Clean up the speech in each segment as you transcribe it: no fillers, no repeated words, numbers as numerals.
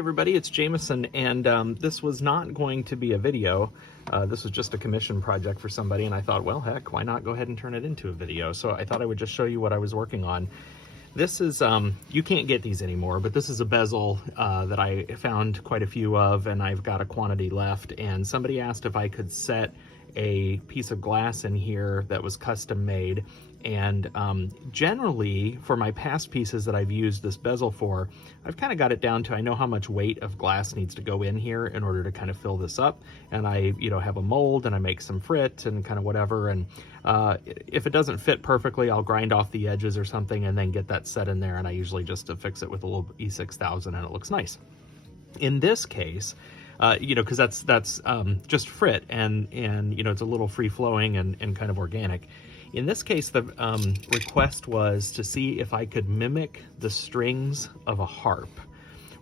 everybody, it's Jameson, and this was not going to be a video. This was just a commission project for somebody, and I thought, well, heck, why not go ahead and turn it into a video? So I thought I would just show you what I was working on. This is, you can't get these anymore, but this is a bezel that I found quite a few of, and I've got a quantity left, and somebody asked if I could set a piece of glass in here that was custom made. And generally for my past pieces that I've used this bezel for, I've kind of got it down to, I know how much weight of glass needs to go in here in order to kind of fill this up. And I, have a mold and I make some frit and kind of whatever. And if it doesn't fit perfectly, I'll grind off the edges or something and then get that set in there. And I usually just affix it with a little E6000 and it looks nice. In this case, because that's just frit and it's a little free flowing and kind of organic. In this case, the request was to see if I could mimic the strings of a harp,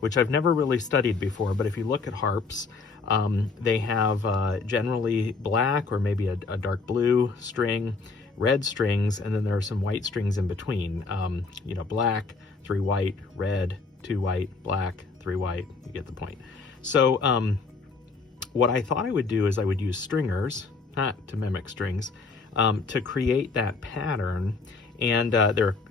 which I've never really studied before. But if you look at harps, they have generally black or maybe a dark blue string, red strings, and then there are some white strings in between. Black, 3 white, red, 2 white, black, 3 white. You get the point. So what I thought I would do is I would use stringers, not to mimic strings, to create that pattern. And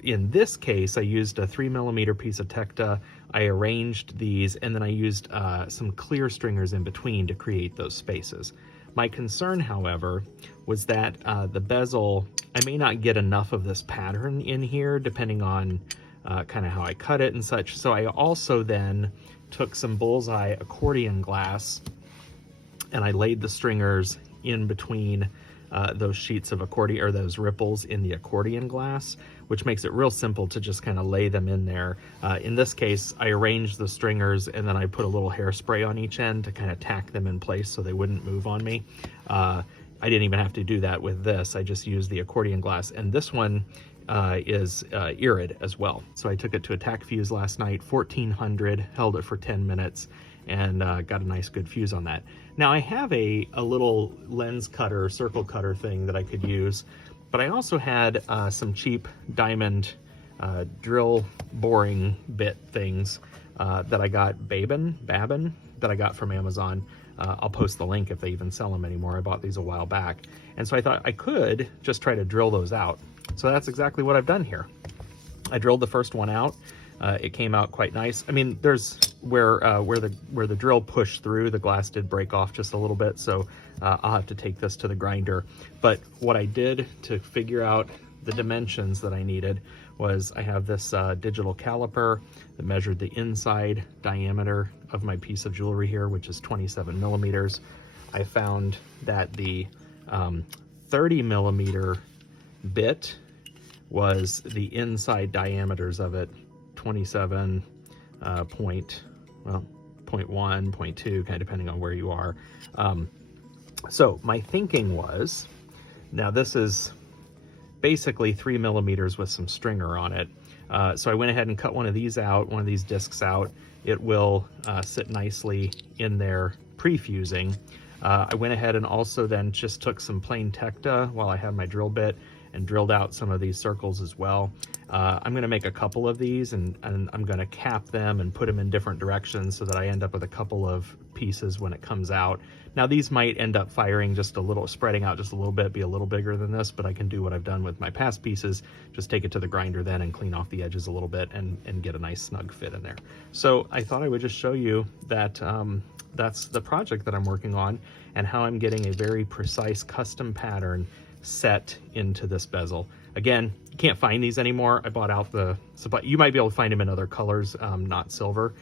in this case, I used a 3mm piece of Tecta. I arranged these, and then I used some clear stringers in between to create those spaces. My concern, however, was that the bezel, I may not get enough of this pattern in here, depending on kind of how I cut it and such. So I also then took some bullseye accordion glass and I laid the stringers in between those sheets of accordion, or those ripples in the accordion glass, which makes it real simple to just kind of lay them in there. In this case, I arranged the stringers and then I put a little hairspray on each end to kind of tack them in place so they wouldn't move on me. I didn't even have to do that with this. I just used the accordion glass, and this one is irid as well. So I took it to a tack fuse last night, 1400, held it for 10 minutes, and got a nice good fuse on that. Now I have a little lens cutter, circle cutter thing that I could use, but I also had some cheap diamond drill boring bit things that I got, Babin, that I got from Amazon. I'll post the link if they even sell them anymore. I bought these a while back. And so I thought I could just try to drill those out. So that's exactly what I've done here. I drilled the first one out. It came out quite nice. I mean, there's where the drill pushed through, the glass did break off just a little bit. So I'll have to take this to the grinder. But what I did to figure out the dimensions that I needed was I have this digital caliper that measured the inside diameter of my piece of jewelry here, which is 27mm. I found that the 30mm bit was the inside diameters of it, 27 0.1, 0.2, kind of depending on where you are. So my thinking was, now this is basically 3mm with some stringer on it. So I went ahead and cut one of these discs out. It will sit nicely in there pre-fusing. I went ahead and also then just took some plain Tecta while I had my drill bit and drilled out some of these circles as well. I'm gonna make a couple of these and I'm gonna cap them and put them in different directions so that I end up with a couple of pieces when it comes out. Now these might end up firing just a little, spreading out just a little bit, be a little bigger than this, but I can do what I've done with my past pieces, just take it to the grinder then and clean off the edges a little bit and get a nice snug fit in there. So I thought I would just show you that that's the project that I'm working on and how I'm getting a very precise custom pattern set into this bezel. Again, you can't find these anymore. I bought out the supply. You might be able to find them in other colors, not silver.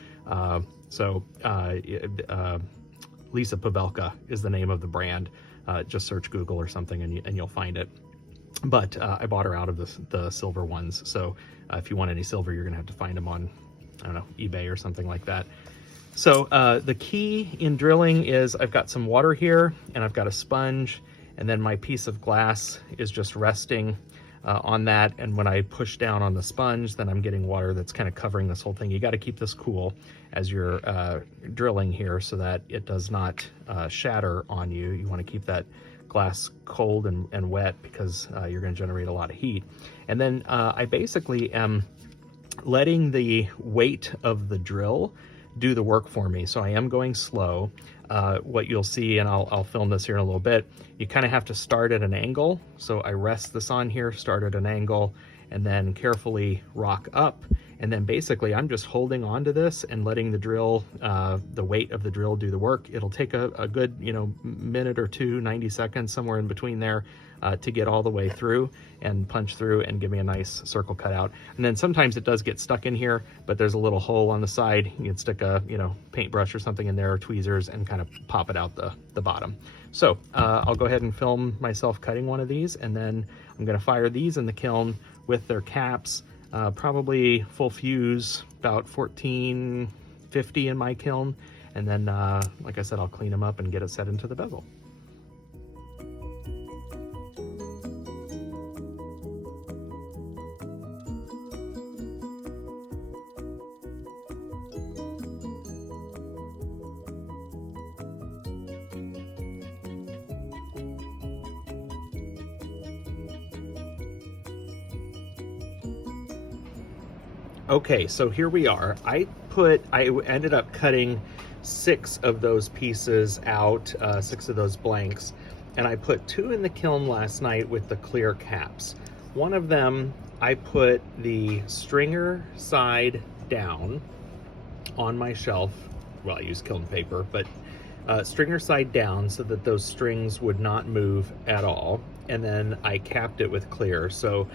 Lisa Pavelka is the name of the brand. Just search Google or something and you'll find it. But I bought her out of the silver ones. So if you want any silver, you're gonna have to find them on, I don't know, eBay or something like that. So the key in drilling is I've got some water here and I've got a sponge, and then my piece of glass is just resting on that. And when I push down on the sponge, then I'm getting water that's kind of covering this whole thing. You got to keep this cool as you're drilling here so that it does not shatter on you. You want to keep that glass cold and wet because you're going to generate a lot of heat. And then I basically am letting the weight of the drill do the work for me. So I am going slow. What you'll see, and I'll film this here in a little bit, you kind of have to start at an angle. So I rest this on here, start at an angle, and then carefully rock up. And then basically I'm just holding on to this and letting the drill, the weight of the drill do the work. It'll take a good, minute or two, 90 seconds, somewhere in between there, to get all the way through and punch through and give me a nice circle cut out. And then sometimes it does get stuck in here, but there's a little hole on the side. You can stick a, paintbrush or something in there, or tweezers, and kind of pop it out the bottom. So I'll go ahead and film myself cutting one of these, and then I'm gonna fire these in the kiln with their caps. Probably full fuse, about 1450 in my kiln. And then, like I said, I'll clean them up and get it set into the bezel. Okay, so here we are. I ended up cutting 6 of those pieces out, 6 of those blanks, and I put 2 in the kiln last night with the clear caps. One of them, I put the stringer side down on my shelf. Well, I used kiln paper, but stringer side down so that those strings would not move at all. And then I capped it with clear. So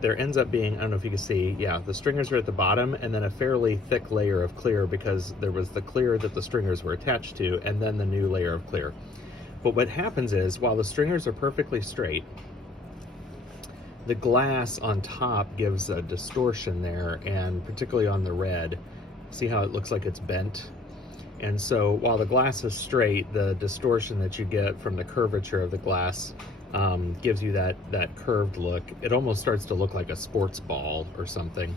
there ends up being, I don't know if you can see, yeah, the stringers are at the bottom, and then a fairly thick layer of clear, because there was the clear that the stringers were attached to, and then the new layer of clear. But what happens is, while the stringers are perfectly straight, the glass on top gives a distortion there, and particularly on the red, see how it looks like it's bent? And so while the glass is straight, the distortion that you get from the curvature of the glass gives you that curved look. It almost starts to look like a sports ball or something.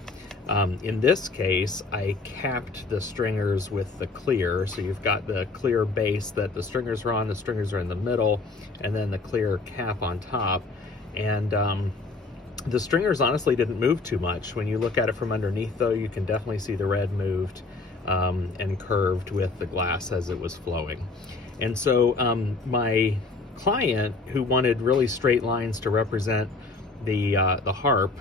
In this case, I capped the stringers with the clear, so you've got the clear base that the stringers are on, the stringers are in the middle, and then the clear cap on top. And the stringers honestly didn't move too much. When you look at it from underneath, though, you can definitely see the red moved and curved with the glass as it was flowing. And so my client, who wanted really straight lines to represent the harp,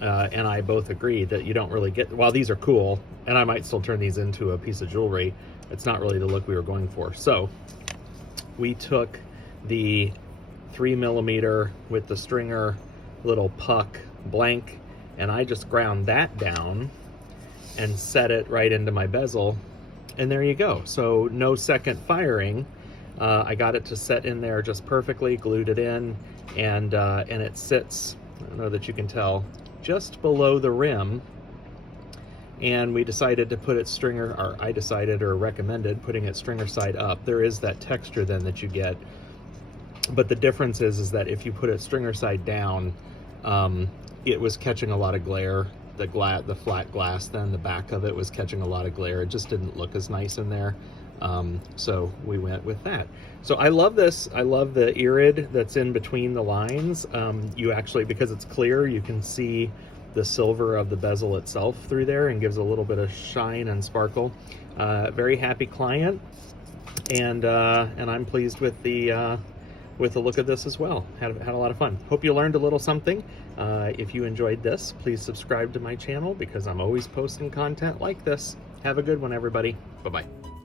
and I both agreed that you don't really get, while these are cool, and I might still turn these into a piece of jewelry, it's not really the look we were going for. So we took the 3mm with the stringer little puck blank, and I just ground that down and set it right into my bezel, and there you go. So no second firing. I got it to set in there just perfectly, glued it in, and it sits, I don't know that you can tell, just below the rim. And we decided to put it stringer, or I decided or recommended putting it stringer side up. There is that texture then that you get, but the difference is that if you put it stringer side down, it was catching a lot of glare. The flat glass, then the back of it was catching a lot of glare. It just didn't look as nice in there. So we went with that. So I love this. I love the irid that's in between the lines. You actually, because it's clear, you can see the silver of the bezel itself through there, and gives a little bit of shine and sparkle. Very happy client, and I'm pleased with the look of this as well. Had a lot of fun. Hope you learned a little something. If you enjoyed this, please subscribe to my channel, because I'm always posting content like this. Have a good one, everybody. Bye-bye.